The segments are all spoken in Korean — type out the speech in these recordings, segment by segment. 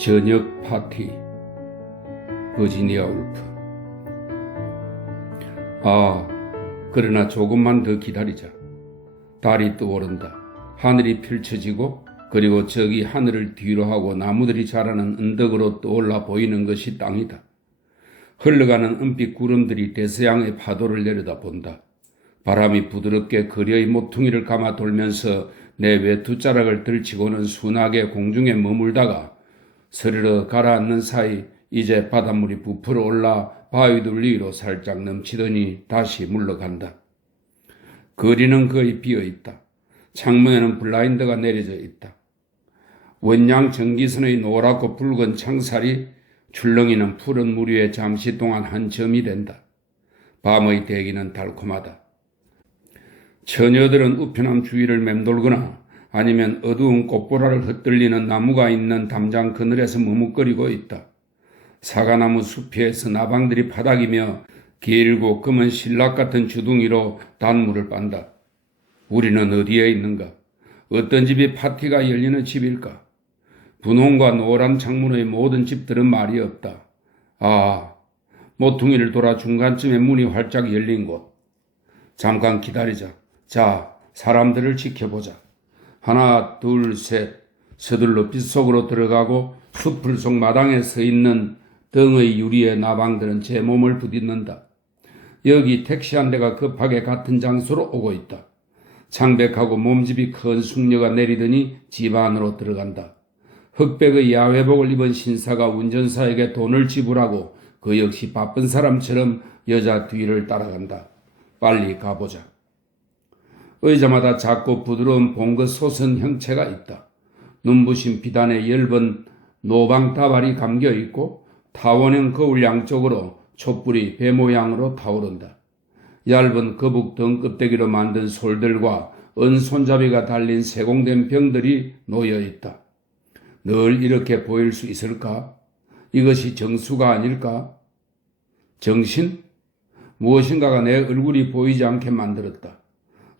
저녁 파티. 버지니아 울프. 그러나 조금만 더 기다리자. 달이 떠오른다. 하늘이 펼쳐지고 그리고 저기 하늘을 뒤로 하고 나무들이 자라는 언덕으로 떠올라 보이는 것이 땅이다. 흘러가는 은빛 구름들이 대서양의 파도를 내려다본다. 바람이 부드럽게 거리의 모퉁이를 감아 돌면서 내 외투자락을 들치고는 순하게 공중에 머물다가 스르르 가라앉는 사이 이제 바닷물이 부풀어 올라 바위들 위로 살짝 넘치더니 다시 물러간다. 거리는 거의 비어있다. 창문에는 블라인드가 내려져 있다. 원양 전기선의 노랗고 붉은 창살이 출렁이는 푸른 물 위에 잠시 동안 한 점이 된다. 밤의 대기는 달콤하다. 처녀들은 우편함 주위를 맴돌거나 아니면 어두운 꽃보라를 흩날리는 나무가 있는 담장 그늘에서 머뭇거리고 있다. 사과나무 숲에서 나방들이 파닥이며 길고 검은 신락 같은 주둥이로 단물을 빤다. 우리는 어디에 있는가? 어떤 집이 파티가 열리는 집일까? 분홍과 노란 창문의 모든 집들은 말이 없다. 모퉁이를 돌아 중간쯤에 문이 활짝 열린 곳. 잠깐 기다리자. 자, 사람들을 지켜보자. 하나, 둘, 셋. 서둘러 빗속으로 들어가고 숲풀 속 마당에 서 있는 등의 유리에 나방들은 제 몸을 부딪는다. 여기 택시 한 대가 급하게 같은 장소로 오고 있다. 창백하고 몸집이 큰 숙녀가 내리더니 집 안으로 들어간다. 흑백의 야외복을 입은 신사가 운전사에게 돈을 지불하고 그 역시 바쁜 사람처럼 여자 뒤를 따라간다. 빨리 가보자. 의자마다 작고 부드러운 봉긋 솟은 형체가 있다. 눈부신 비단에 엷은 노방 다발이 감겨있고 타원형 거울 양쪽으로 촛불이 배 모양으로 타오른다. 얇은 거북 등껍데기로 만든 솔들과 은손잡이가 달린 세공된 병들이 놓여있다. 늘 이렇게 보일 수 있을까? 이것이 정수가 아닐까? 정신? 무엇인가가 내 얼굴이 보이지 않게 만들었다.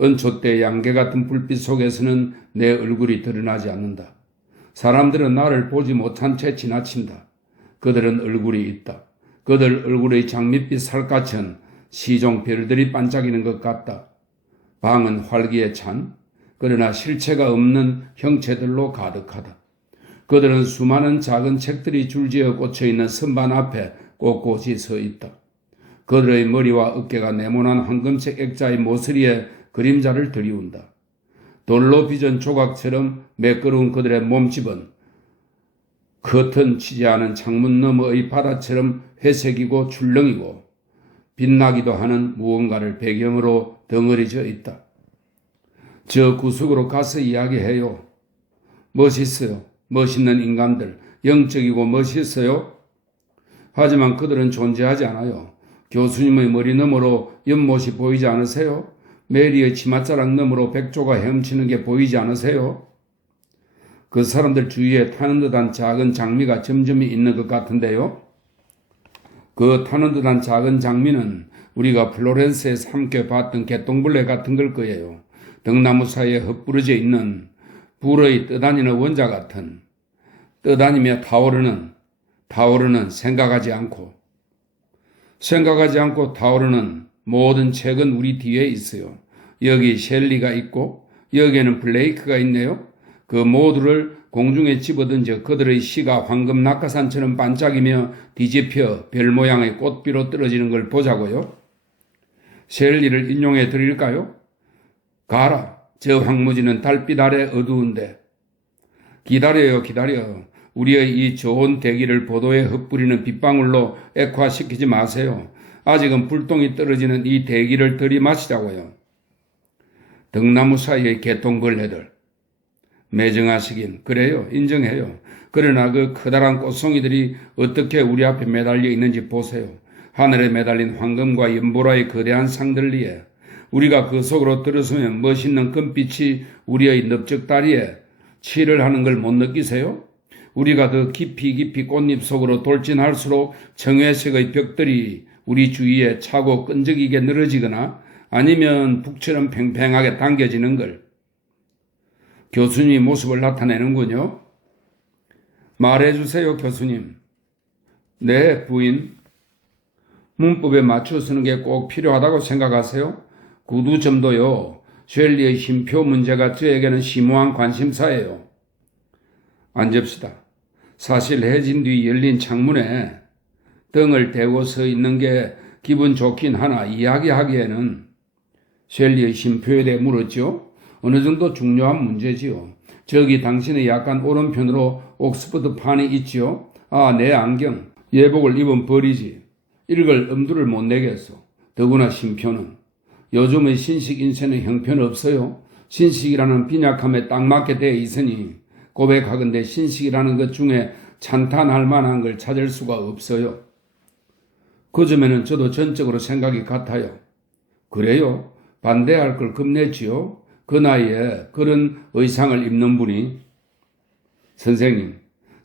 은촛대 양계 같은 불빛 속에서는 내 얼굴이 드러나지 않는다. 사람들은 나를 보지 못한 채 지나친다. 그들은 얼굴이 있다. 그들 얼굴의 장밋빛 살갗은 시종 별들이 반짝이는 것 같다. 방은 활기에 찬 그러나 실체가 없는 형체들로 가득하다. 그들은 수많은 작은 책들이 줄지어 꽂혀있는 선반 앞에 꼿꼿이 서 있다. 그들의 머리와 어깨가 네모난 황금색 액자의 모서리에 그림자를 드리운다. 돌로 빚은 조각처럼 매끄러운 그들의 몸집은 커튼 치지 않은 창문 너머의 바다처럼 회색이고 출렁이고 빛나기도 하는 무언가를 배경으로 덩어리져 있다. 저 구석으로 가서 이야기해요. 멋있어요. 멋있는 인간들, 영적이고 멋있어요. 하지만 그들은 존재하지 않아요. 교수님의 머리 너머로 연못이 보이지 않으세요? 메리의 치맛자락 너머로 백조가 헤엄치는 게 보이지 않으세요? 그 사람들 주위에 타는 듯한 작은 장미가 점점이 있는 것 같은데요. 그 타는 듯한 작은 장미는 우리가 플로렌스에서 함께 봤던 개똥벌레 같은 걸 거예요. 등나무 사이에 흩뿌러져 있는 불의 떠다니는 원자 같은, 떠다니며 타오르는 생각하지 않고 타오르는 모든 책은 우리 뒤에 있어요. 여기 셸리가 있고 여기에는 블레이크가 있네요. 그 모두를 공중에 집어던져 그들의 시가 황금 낙하산처럼 반짝이며 뒤집혀 별 모양의 꽃비로 떨어지는 걸 보자고요. 셸리를 인용해 드릴까요? 가라. 저 황무지는 달빛 아래 어두운데. 기다려요. 우리의 이 좋은 대기를 보도에 흩뿌리는 빗방울로 액화시키지 마세요. 아직은 불똥이 떨어지는 이 대기를 들이마시자고요. 등나무 사이의 개똥벌레들. 매정하시긴 그래요. 인정해요. 그러나 그 커다란 꽃송이들이 어떻게 우리 앞에 매달려 있는지 보세요. 하늘에 매달린 황금과 연보라의 거대한 상들리에 우리가 그 속으로 들어서면 멋있는 금빛이 우리의 넓적다리에 칠을 하는 걸 못 느끼세요? 우리가 더 깊이 꽃잎 속으로 돌진할수록 청회색의 벽들이 우리 주위에 차고 끈적이게 늘어지거나 아니면 북처럼 팽팽하게 당겨지는 걸 교수님이 모습을 나타내는군요. 말해주세요, 교수님. 네, 부인. 문법에 맞춰 쓰는 게 꼭 필요하다고 생각하세요? 구두점도요. 쉘리의 쉼표 문제가 저에게는 심오한 관심사예요. 앉읍시다. 사실 해진 뒤 열린 창문에 등을 대고 서 있는 게 기분 좋긴 하나 이야기하기에는 쉘리의 쉼표에 대해 물었죠. 어느 정도 중요한 문제지요. 저기 당신의 약간 오른편으로 옥스퍼드 판이 있지요. 아, 내 안경. 예복을 입은 버리지. 읽을 엄두를 못 내겠어. 더구나 쉼표는. 요즘의 신식 인쇄는 형편없어요. 신식이라는 빈약함에 딱 맞게 되어 있으니 고백하건대 신식이라는 것 중에 찬탄할 만한 걸 찾을 수가 없어요. 그 점에는 저도 전적으로 생각이 같아요. 그래요? 반대할 걸 겁냈지요? 그 나이에 그런 의상을 입는 분이. 선생님,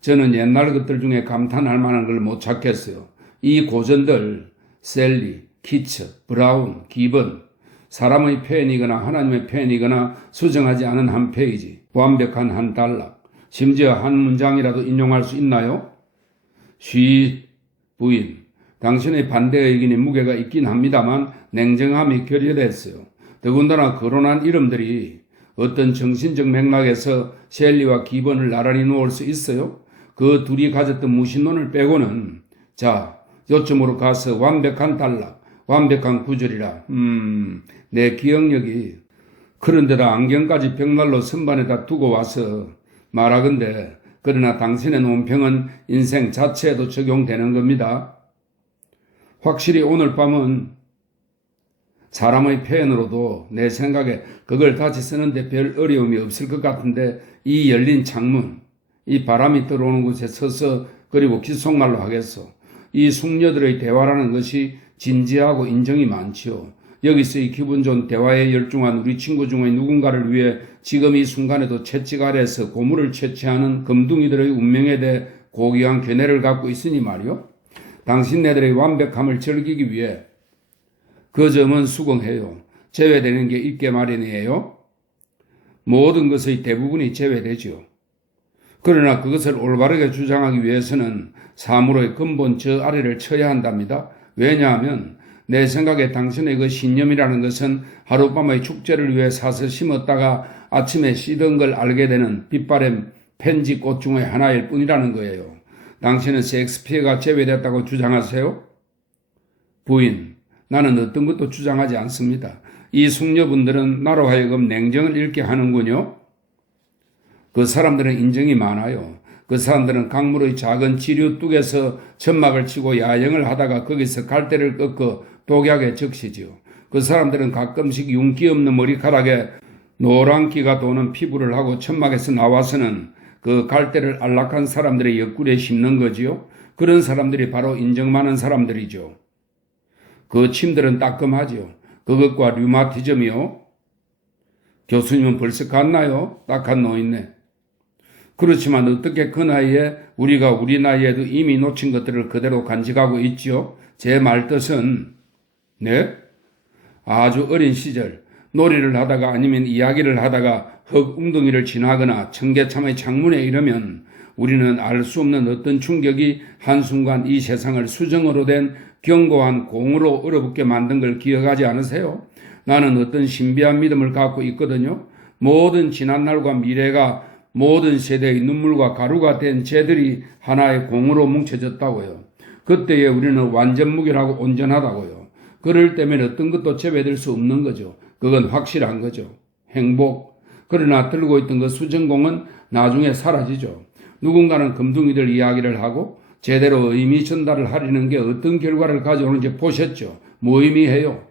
저는 옛날 것들 중에 감탄할 만한 걸 못 찾겠어요. 이 고전들, 셀리, 키츠, 브라운, 기본, 사람의 표현이거나 하나님의 표현이거나 수정하지 않은 한 페이지, 완벽한 한 단락, 심지어 한 문장이라도 인용할 수 있나요? 부인, 당신의 반대 의견이 무게가 있긴 합니다만 냉정함이 결여됐어요. 더군다나 거론한 이름들이 어떤 정신적 맥락에서 셸리와 기본을 나란히 놓을 수 있어요? 그 둘이 가졌던 무신론을 빼고는 자, 요점으로 가서 완벽한 단락, 완벽한 구절이라 내 기억력이 그런데다 안경까지 벽난로 선반에다 두고 와서 말하건대 그러나 당신의 논평은 인생 자체에도 적용되는 겁니다. 확실히 오늘 밤은 사람의 표현으로도 내 생각에 그걸 다시 쓰는데 별 어려움이 없을 것 같은데 이 열린 창문, 이 바람이 들어오는 곳에 서서 그리고 귓속말로 하겠소. 이 숙녀들의 대화라는 것이 진지하고 인정이 많지요. 여기서 이 기분 좋은 대화에 열중한 우리 친구 중의 누군가를 위해 지금 이 순간에도 채찍 아래에서 고물을 채취하는 금둥이들의 운명에 대해 고귀한 견해를 갖고 있으니 말이요. 당신네들의 완벽함을 즐기기 위해 그 점은 수긍해요. 제외되는 게 있게 마련이에요. 모든 것의 대부분이 제외되죠. 그러나 그것을 올바르게 주장하기 위해서는 사물의 근본 저 아래를 쳐야 한답니다. 왜냐하면 내 생각에 당신의 그 신념이라는 것은 하룻밤의 축제를 위해 사서 심었다가 아침에 씨던 걸 알게 되는 빛바랜 펜지 꽃 중의 하나일 뿐이라는 거예요. 당신은 셰익스피어가 제외됐다고 주장하세요? 부인, 나는 어떤 것도 주장하지 않습니다. 이 숙녀분들은 나로 하여금 냉정을 잃게 하는군요. 그 사람들은 인정이 많아요. 그 사람들은 강물의 작은 지류 뚝에서 천막을 치고 야영을 하다가 거기서 갈대를 꺾어 독약에 적시지요. 그 사람들은 가끔씩 윤기 없는 머리카락에 노란기가 도는 피부를 하고 천막에서 나와서는 그 갈대를 안락한 사람들의 옆구리에 심는 거지요. 그런 사람들이 바로 인정 많은 사람들이죠. 그 침들은 따끔하지요. 그것과 류마티즘이요. 교수님은 벌써 갔나요? 딱한 노인네. 그렇지만 어떻게 그 나이에 우리가 우리 나이에도 이미 놓친 것들을 그대로 간직하고 있지요? 제 말뜻은 네? 아주 어린 시절 놀이를 하다가 아니면 이야기를 하다가 흙 웅덩이를 지나거나 청계참의 창문에 이르면 우리는 알 수 없는 어떤 충격이 한순간 이 세상을 수정으로 된 견고한 공으로 얼어붙게 만든 걸 기억하지 않으세요? 나는 어떤 신비한 믿음을 갖고 있거든요. 모든 지난날과 미래가 모든 세대의 눈물과 가루가 된 죄들이 하나의 공으로 뭉쳐졌다고요. 그때에 우리는 완전 무결하고 온전하다고요. 그럴 때면 어떤 것도 제외될 수 없는 거죠. 그건 확실한 거죠. 행복. 그러나 들고 있던 그 수정공은 나중에 사라지죠. 누군가는 금둥이들 이야기를 하고 제대로 의미 전달을 하려는 게 어떤 결과를 가져오는지 보셨죠? 무의미해요.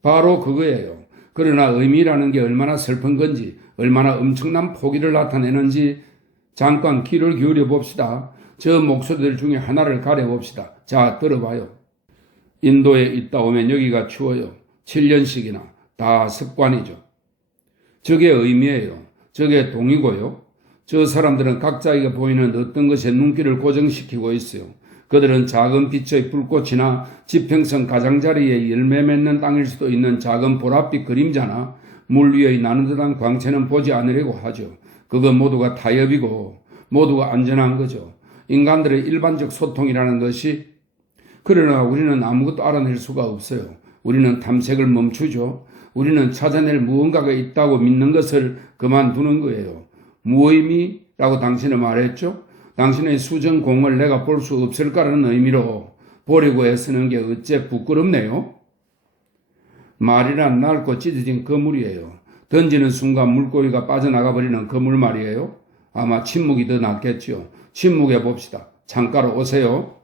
바로 그거예요. 그러나 의미라는 게 얼마나 슬픈 건지, 얼마나 엄청난 포기를 나타내는지 잠깐 귀를 기울여 봅시다. 저 목소리들 중에 하나를 가려봅시다. 자, 들어봐요. 인도에 있다 오면 여기가 추워요. 7년씩이나 다 습관이죠. 저게 의미예요. 저게 동이고요. 저 사람들은 각자에게 보이는 어떤 것에 눈길을 고정시키고 있어요. 그들은 작은 빛의 불꽃이나 지평선 가장자리에 열매 맺는 땅일 수도 있는 작은 보랏빛 그림자나 물 위의 나는 듯한 광채는 보지 않으려고 하죠. 그것 모두가 타협이고 모두가 안전한 거죠. 인간들의 일반적 소통이라는 것이. 그러나 우리는 아무것도 알아낼 수가 없어요. 우리는 탐색을 멈추죠. 우리는 찾아낼 무언가가 있다고 믿는 것을 그만두는 거예요. 무의미라고 당신은 말했죠. 당신의 수정공을 내가 볼 수 없을까라는 의미로 보려고 애쓰는 게 어째 부끄럽네요. 말이란 낡고 찢어진 그물이에요. 던지는 순간 물고기가 빠져나가 버리는 그물 말이에요. 아마 침묵이 더 낫겠죠. 침묵해 봅시다. 창가로 오세요.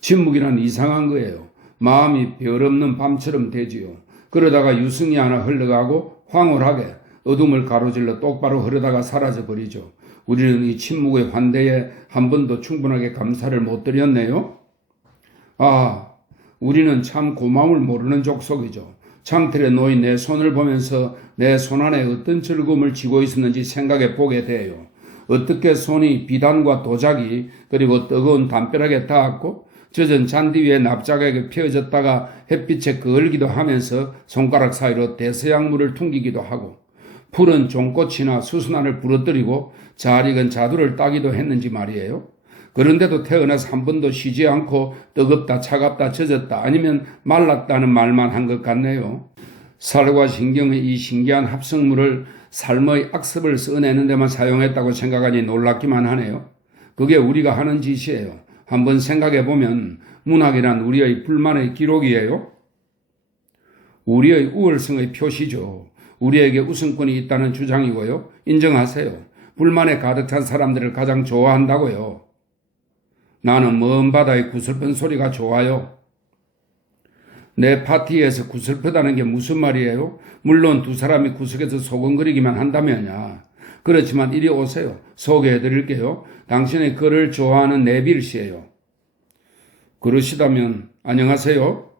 침묵이란 이상한 거예요. 마음이 별 없는 밤처럼 되지요. 그러다가 유승이 하나 흘러가고 황홀하게 어둠을 가로질러 똑바로 흐르다가 사라져 버리죠. 우리는 이 침묵의 환대에 한 번도 충분하게 감사를 못 드렸네요. 우리는 참 고마움을 모르는 족속이죠. 창틀에 놓인 내 손을 보면서 내 손 안에 어떤 즐거움을 쥐고 있었는지 생각해 보게 돼요. 어떻게 손이 비단과 도자기 그리고 뜨거운 담벼락에 닿았고 젖은 잔디 위에 납작하게 펴졌다가 햇빛에 그을기도 하면서 손가락 사이로 대서양물을 퉁기기도 하고 푸른 종꽃이나 수순안을 부러뜨리고 잘 익은 자두를 따기도 했는지 말이에요. 그런데도 태어나서 한 번도 쉬지 않고 뜨겁다 차갑다 젖었다 아니면 말랐다는 말만 한 것 같네요. 살과 신경의 이 신기한 합성물을 삶의 악습을 써내는 데만 사용했다고 생각하니 놀랍기만 하네요. 그게 우리가 하는 짓이에요. 한번 생각해 보면 문학이란 우리의 불만의 기록이에요. 우리의 우월성의 표시죠. 우리에게 우승권이 있다는 주장이고요. 인정하세요. 불만에 가득 찬 사람들을 가장 좋아한다고요. 나는 먼 바다의 구슬픈 소리가 좋아요. 내 파티에서 구슬프다는 게 무슨 말이에요? 물론 두 사람이 구석에서 소곤거리기만 한다면야. 그렇지만 이리 오세요. 소개해드릴게요. 당신의 글을 좋아하는 네빌 씨예요. 그러시다면 안녕하세요.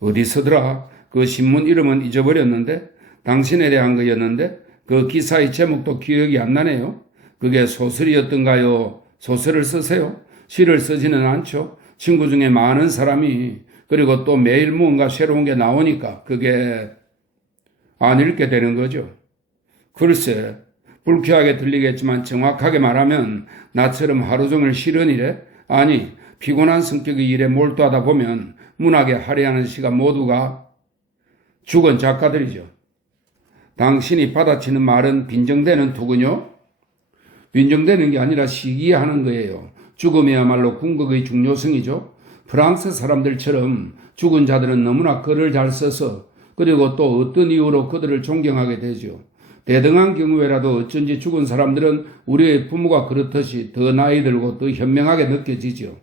어디서더라? 그 신문 이름은 잊어버렸는데 당신에 대한 거였는데 그 기사의 제목도 기억이 안 나네요. 그게 소설이었던가요? 소설을 쓰세요? 시를 쓰지는 않죠. 친구 중에 많은 사람이 그리고 또 매일 무언가 새로운 게 나오니까 그게 안 읽게 되는 거죠. 글쎄, 불쾌하게 들리겠지만 정확하게 말하면 나처럼 하루 종일 싫은 일에 아니 피곤한 성격의 일에 몰두하다 보면 문학에 할애하는 시가 모두가 죽은 작가들이죠. 당신이 받아치는 말은 빈정대는 투군요. 빈정대는 게 아니라 시기하는 거예요. 죽음이야말로 궁극의 중요성이죠. 프랑스 사람들처럼 죽은 자들은 너무나 글을 잘 써서 그리고 또 어떤 이유로 그들을 존경하게 되죠. 대등한 경우에라도 어쩐지 죽은 사람들은 우리의 부모가 그렇듯이 더 나이 들고 더 현명하게 느껴지죠.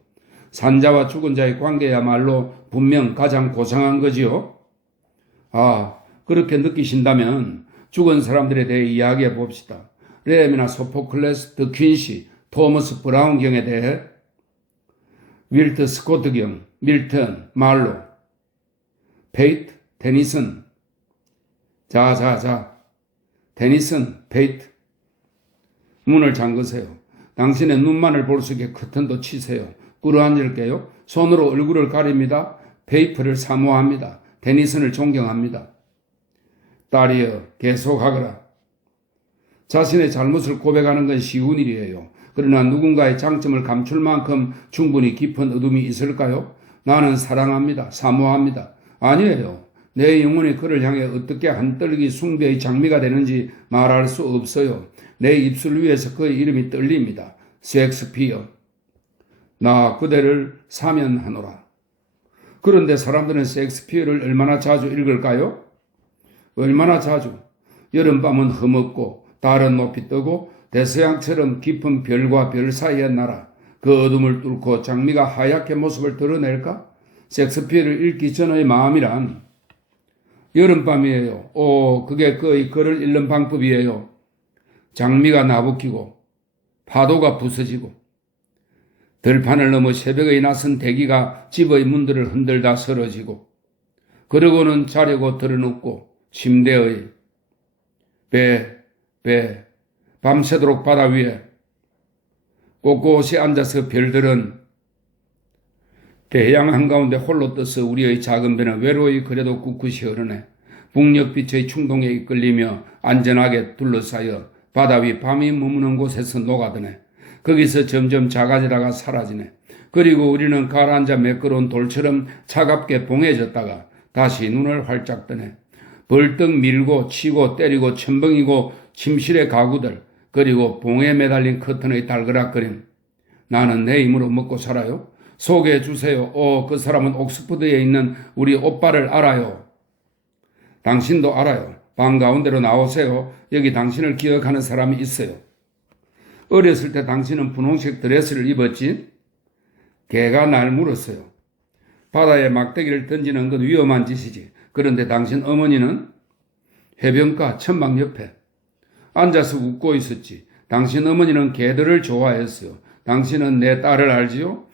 산자와 죽은 자의 관계야말로 분명 가장 고상한 거지요. 그렇게 느끼신다면 죽은 사람들에 대해 이야기해 봅시다. 렘이나 소포클레스, 더 퀸시, 토머스 브라운 경에 대해 윌트 스코트 경, 밀턴, 말로, 페이트, 테니슨. 테니슨, 페이트. 문을 잠그세요. 당신의 눈만을 볼 수 있게 커튼도 치세요. 꿇어앉을게요. 손으로 얼굴을 가립니다. 페이프를 사모합니다. 테니슨을 존경합니다. 딸이여, 계속하거라. 자신의 잘못을 고백하는 건 쉬운 일이에요. 그러나 누군가의 장점을 감출 만큼 충분히 깊은 어둠이 있을까요? 나는 사랑합니다. 사모합니다. 아니에요. 내 영혼이 그를 향해 어떻게 한떨기 숭배의 장미가 되는지 말할 수 없어요. 내 입술 위에서 그의 이름이 떨립니다. 셰익스피어. 나 그대를 사면하노라. 그런데 사람들은 셰익스피어를 얼마나 자주 읽을까요? 얼마나 자주. 여름밤은 흐뭇고 달은 높이 뜨고 대서양처럼 깊은 별과 별 사이의 나라. 그 어둠을 뚫고 장미가 하얗게 모습을 드러낼까? 셰익스피어를 읽기 전의 마음이란 여름밤이에요. 그게 그의 글을 읽는 방법이에요. 장미가 나부끼고 파도가 부서지고 들판을 넘어 새벽의 낯선 대기가 집의 문들을 흔들다 쓰러지고 그러고는 자려고 들어눕고 침대의 밤새도록 바다 위에 꼿꼿이 앉아서 별들은 대양 한가운데 홀로 떠서 우리의 작은 배는 외로이 그래도 꿋꿋이 흐르네. 북녘빛의 충동에 이끌리며 안전하게 둘러싸여 바다 위 밤이 머무는 곳에서 녹아드네. 거기서 점점 작아지다가 사라지네. 그리고 우리는 가라앉아 매끄러운 돌처럼 차갑게 봉해졌다가 다시 눈을 활짝 뜨네. 벌떡 밀고 치고 때리고 첨벙이고 침실의 가구들, 그리고 봉에 매달린 커튼의 달그락거림. 나는 내 힘으로 먹고 살아요. 소개해 주세요. 그 사람은 옥스퍼드에 있는 우리 오빠를 알아요. 당신도 알아요. 방 가운데로 나오세요. 여기 당신을 기억하는 사람이 있어요. 어렸을 때 당신은 분홍색 드레스를 입었지? 개가 날 물었어요. 바다에 막대기를 던지는 건 위험한 짓이지. 그런데 당신 어머니는 해변가 천막 옆에 앉아서 웃고 있었지. 당신 어머니는 개들을 좋아했어요. 당신은 내 딸을 알지요?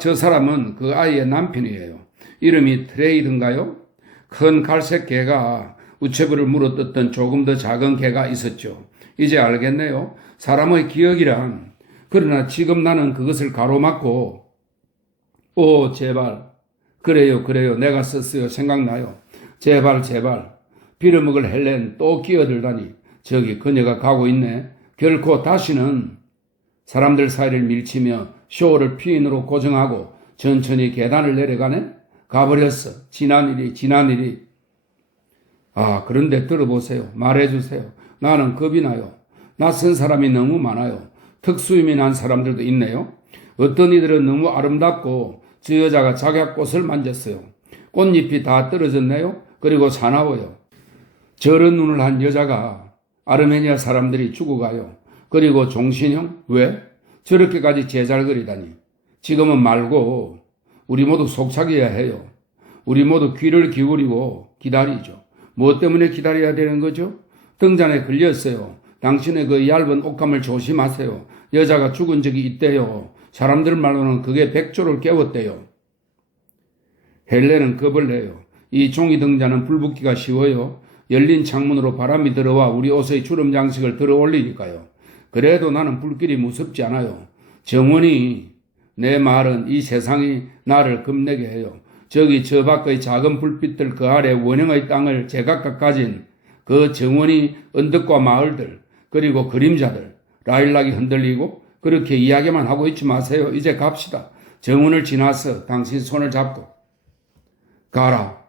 저 사람은 그 아이의 남편이에요. 이름이 트레이든가요? 큰 갈색 개가 우체부를 물어뜯던 조금 더 작은 개가 있었죠. 이제 알겠네요. 사람의 기억이란. 그러나 지금 나는 그것을 가로막고 제발. 그래요. 내가 썼어요. 생각나요. 제발. 빌어먹을 헬렌 또 끼어들다니. 저기 그녀가 가고 있네. 결코 다시는 사람들 사이를 밀치며 쇼를 피인으로 고정하고 천천히 계단을 내려가네. 가버렸어. 지난 일이. 그런데 들어보세요. 말해주세요. 나는 겁이 나요. 낯선 사람이 너무 많아요. 특수임이 난 사람들도 있네요. 어떤 이들은 너무 아름답고 저 여자가 작약꽃을 만졌어요. 꽃잎이 다 떨어졌네요. 그리고 사나워요. 저런 눈을 한 여자가 아르메니아 사람들이 죽어가요. 그리고 종신형? 왜? 저렇게까지 제잘거리다니. 지금은 말고 우리 모두 속삭여야 해요. 우리 모두 귀를 기울이고 기다리죠. 무엇 때문에 기다려야 되는 거죠? 등잔에 걸렸어요. 당신의 그 얇은 옷감을 조심하세요. 여자가 죽은 적이 있대요. 사람들 말로는 그게 백조를 깨웠대요. 헬렌은 겁을 내요. 이 종이 등잔은 불붙기가 쉬워요. 열린 창문으로 바람이 들어와 우리 옷의 주름 장식을 들어 올리니까요. 그래도 나는 불길이 무섭지 않아요. 정원이, 내 말은 이 세상이 나를 겁내게 해요. 저기 저 밖의 작은 불빛들 그 아래 원형의 땅을 제각각 가진 그 정원이 언덕과 마을들, 그리고 그림자들, 라일락이 흔들리고 그렇게 이야기만 하고 있지 마세요. 이제 갑시다. 정원을 지나서 당신 손을 잡고 가라.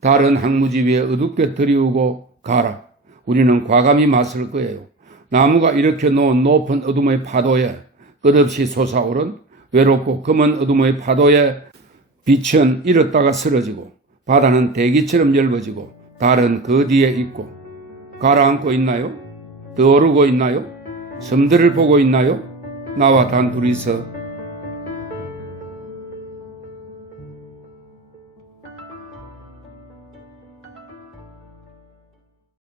다른 항무지 위에 어둡게 들이우고 가라. 우리는 과감히 맞설 거예요. 나무가 일으켜 놓은 높은 어둠의 파도에 끝없이 솟아오른 외롭고 검은 어둠의 파도에 빛은 잃었다가 쓰러지고 바다는 대기처럼 엷어지고 달은 그 뒤에 있고 가라앉고 있나요? 떠오르고 있나요? 섬들을 보고 있나요? 나와 단 둘이서